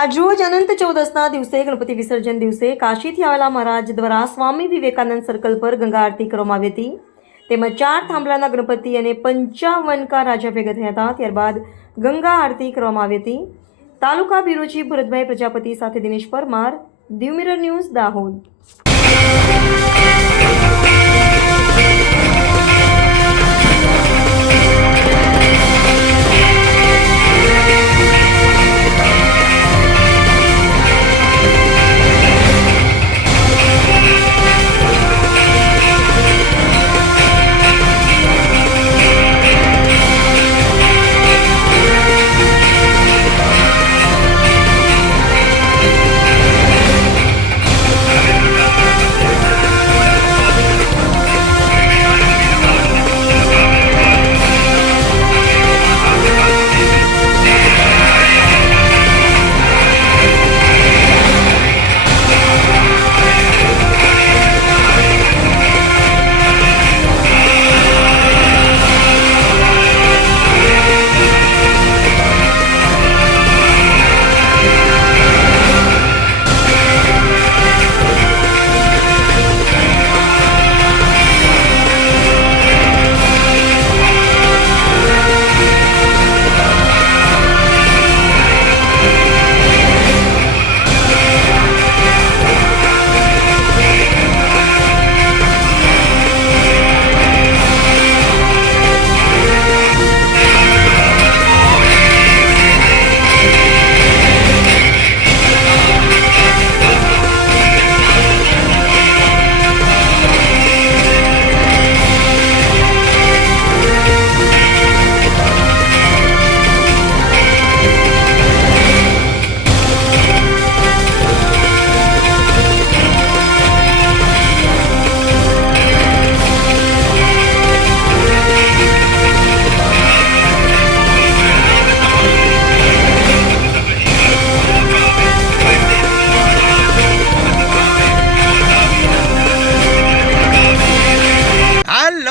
આજરોજ અનંત ચૌદસના દિવસે ગણપતિ વિસર્જન દિવસે કાશીથી આવેલા મહારાજ દ્વારા સ્વામી વિવેકાનંદ સર્કલ પર ગંગા આરતી કરવામાં આવી હતી. તેમાં ચાર થાંભલાના ગણપતિ અને પંચાવનકા રાજા ભેગા થયા હતા. ત્યારબાદ ગંગા આરતી કરવામાં આવી હતી. તાલુકા બ્યુરો ભરતભાઈ પ્રજાપતિ સાથે દિનેશ પરમાર દીવ મિરર ન્યૂઝ દાહોદ.